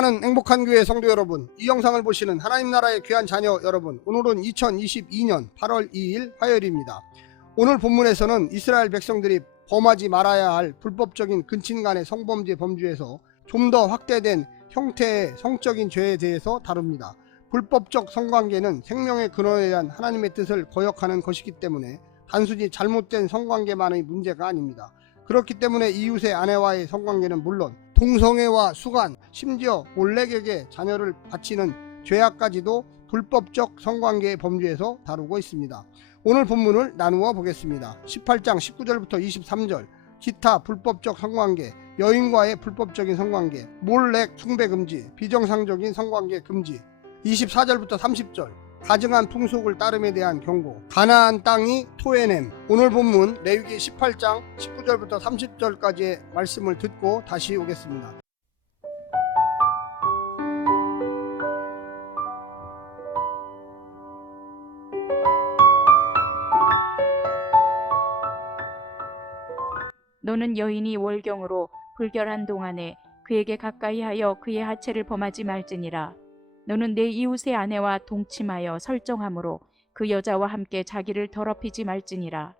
사랑하는 행복한 교회 성도 여러분, 이 영상을 보시는 하나님 나라의 귀한 자녀 여러분, 오늘은 2022년 8월 2일 화요일입니다. 오늘 본문에서는 이스라엘 백성들이 범하지 말아야 할 불법적인 근친 간의 성범죄 범주에서 좀 더 확대된 형태의 성적인 죄에 대해서 다룹니다. 불법적 성관계는 생명의 근원에 대한 하나님의 뜻을 거역하는 것이기 때문에 단순히 잘못된 성관계만의 문제가 아닙니다. 그렇기 때문에 이웃의 아내와의 성관계는 물론 동성애와 수간, 심지어 몰래에게 자녀를 바치는 죄악까지도 불법적 성관계의 범주에서 다루고 있습니다. 오늘 본문을 나누어 보겠습니다. 18장 19절부터 23절, 기타 불법적 성관계, 여인과의 불법적인 성관계, 몰렉 숭배 금지, 비정상적인 성관계 금지, 24절부터 30절, 가증한 풍속을 따름에 대한 경고, 가나안 땅이 토해냄. 오늘 본문 레위기 18장 19절부터 30절까지의 말씀을 듣고 다시 오겠습니다. 너는 여인이 월경으로 불결한 동안에 그에게 가까이하여 그의 하체를 범하지 말지니라. 너는 내 이웃의 아내와 동침하여 설정함으로 그 여자와 함께 자기를 더럽히지 말지니라.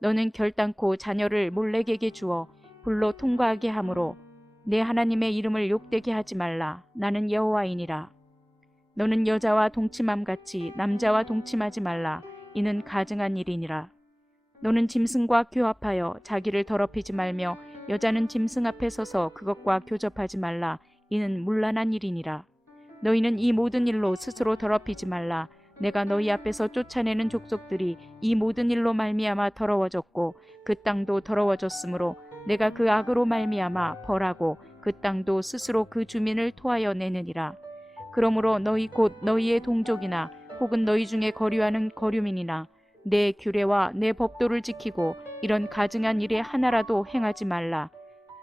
너는 결단코 자녀를 몰렉에게 주어 불로 통과하게 함으로 내 하나님의 이름을 욕되게 하지 말라. 나는 여호와이니라. 너는 여자와 동침함 같이 남자와 동침하지 말라. 이는 가증한 일이니라. 너는 짐승과 교합하여 자기를 더럽히지 말며 여자는 짐승 앞에 서서 그것과 교접하지 말라. 이는 문란한 일이니라. 너희는 이 모든 일로 스스로 더럽히지 말라. 내가 너희 앞에서 쫓아내는 족속들이 이 모든 일로 말미암아 더러워졌고 그 땅도 더러워졌으므로 내가 그 악으로 말미암아 벌하고 그 땅도 스스로 그 주민을 토하여 내느니라. 그러므로 너희 곧 너희의 동족이나 혹은 너희 중에 거류하는 거류민이나 내 규례와 내 법도를 지키고 이런 가증한 일에 하나라도 행하지 말라.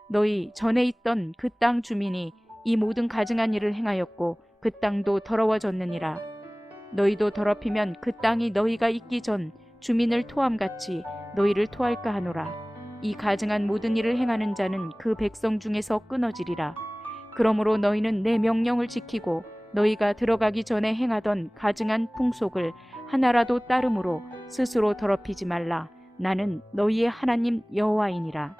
너희 전에 있던 그 땅 주민이 이 모든 가증한 일을 행하였고 그 땅도 더러워졌느니라. 너희도 더럽히면 그 땅이 너희가 있기 전 주민을 토함같이 너희를 토할까 하노라. 이 가증한 모든 일을 행하는 자는 그 백성 중에서 끊어지리라. 그러므로 너희는 내 명령을 지키고 너희가 들어가기 전에 행하던 가증한 풍속을 하나라도 따름으로 스스로 더럽히지 말라. 나는 너희의 하나님 여호와이니라.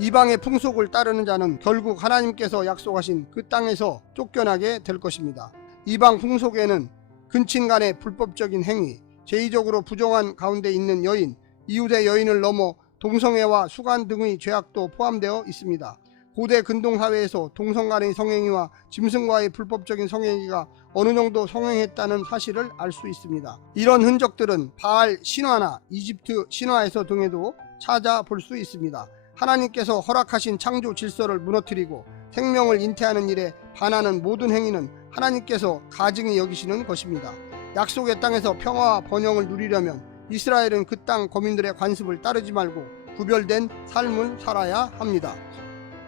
이방의 풍속을 따르는 자는 결국 하나님께서 약속하신 그 땅에서 쫓겨나게 될 것입니다. 이방 풍속에는 근친 간의 불법적인 행위, 제의적으로 부정한 가운데 있는 여인, 이웃의 여인을 넘어 동성애와 수간 등의 죄악도 포함되어 있습니다. 고대 근동사회에서 동성 간의 성행위와 짐승과의 불법적인 성행위가 어느 정도 성행했다는 사실을 알 수 있습니다. 이런 흔적들은 바알 신화나 이집트 신화에서 등에도 찾아볼 수 있습니다. 하나님께서 허락하신 창조 질서를 무너뜨리고 생명을 잉태하는 일에 반하는 모든 행위는 하나님께서 가증히 여기시는 것입니다. 약속의 땅에서 평화와 번영을 누리려면 이스라엘은 그 땅 거민들의 관습을 따르지 말고 구별된 삶을 살아야 합니다.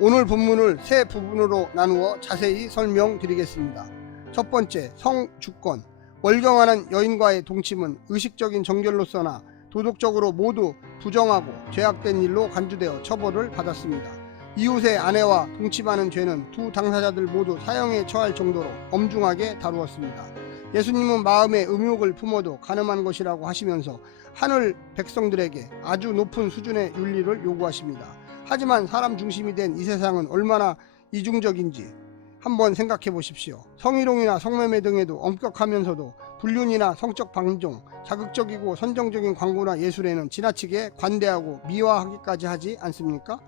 오늘 본문을 세 부분으로 나누어 자세히 설명드리겠습니다. 첫 번째, 성주권. 월경하는 여인과의 동침은 의식적인 정결로서나 도덕적으로 모두 부정하고 죄악된 일로 간주되어 처벌을 받았습니다. 이웃의 아내와 동침하는 죄는 두 당사자들 모두 사형에 처할 정도로 엄중하게 다루었습니다. 예수님은 마음에 음욕을 품어도 간음한 것이라고 하시면서 하늘 백성들에게 아주 높은 수준의 윤리를 요구하십니다. 하지만 사람 중심이 된 이 세상은 얼마나 이중적인지 한번 생각해 보십시오. 성희롱이나 성매매 등에도 엄격하면서도 불륜이나 성적 방종, 자극적이고 선정적인 광고나 예술에는 지나치게 관대하고 미화하기까지 하지 않습니까?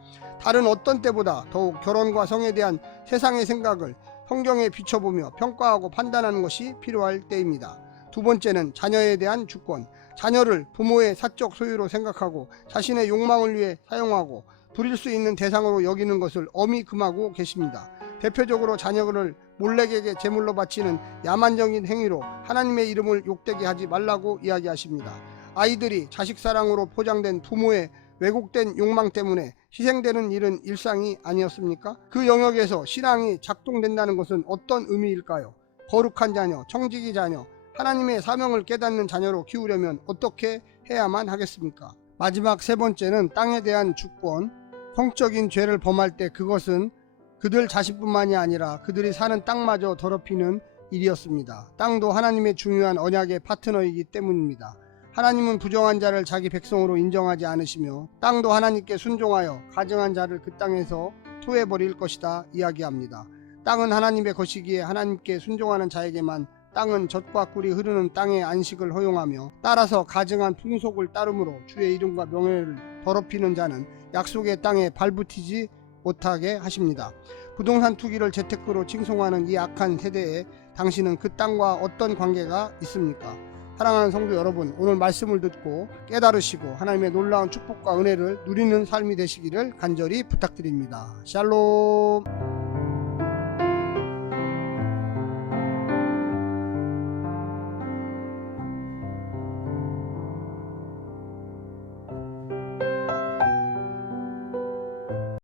다른 어떤 때보다 더욱 결혼과 성에 대한 세상의 생각을 성경에 비춰보며 평가하고 판단하는 것이 필요할 때입니다. 두 번째는 자녀에 대한 주권. 자녀를 부모의 사적 소유로 생각하고 자신의 욕망을 위해 사용하고 부릴 수 있는 대상으로 여기는 것을 엄히 금하고 계십니다. 대표적으로 자녀를 몰렉에게 제물로 바치는 야만적인 행위로 하나님의 이름을 욕되게 하지 말라고 이야기하십니다. 아이들이 자식 사랑으로 포장된 부모의 왜곡된 욕망 때문에 희생되는 일은 일상이 아니었습니까? 그 영역에서 신앙이 작동된다는 것은 어떤 의미일까요? 거룩한 자녀, 청지기 자녀, 하나님의 사명을 깨닫는 자녀로 키우려면 어떻게 해야만 하겠습니까? 마지막 세 번째는 땅에 대한 주권. 성적인 죄를 범할 때 그것은 그들 자신뿐만이 아니라 그들이 사는 땅마저 더럽히는 일이었습니다. 땅도 하나님의 중요한 언약의 파트너이기 때문입니다. 하나님은 부정한 자를 자기 백성으로 인정하지 않으시며 땅도 하나님께 순종하여 가증한 자를 그 땅에서 토해버릴 것이다 이야기합니다. 땅은 하나님의 것이기에 하나님께 순종하는 자에게만 땅은 젖과 꿀이 흐르는 땅의 안식을 허용하며 따라서 가증한 풍속을 따름으로 주의 이름과 명예를 더럽히는 자는 약속의 땅에 발붙이지 못하게 하십니다. 부동산 투기를 재테크로 칭송하는 이 악한 세대에 당신은 그 땅과 어떤 관계가 있습니까? 사랑하는 성도 여러분, 오늘 말씀을 듣고 깨달으시고 하나님의 놀라운 축복과 은혜를 누리는 삶이 되시기를 간절히 부탁드립니다. 샬롬.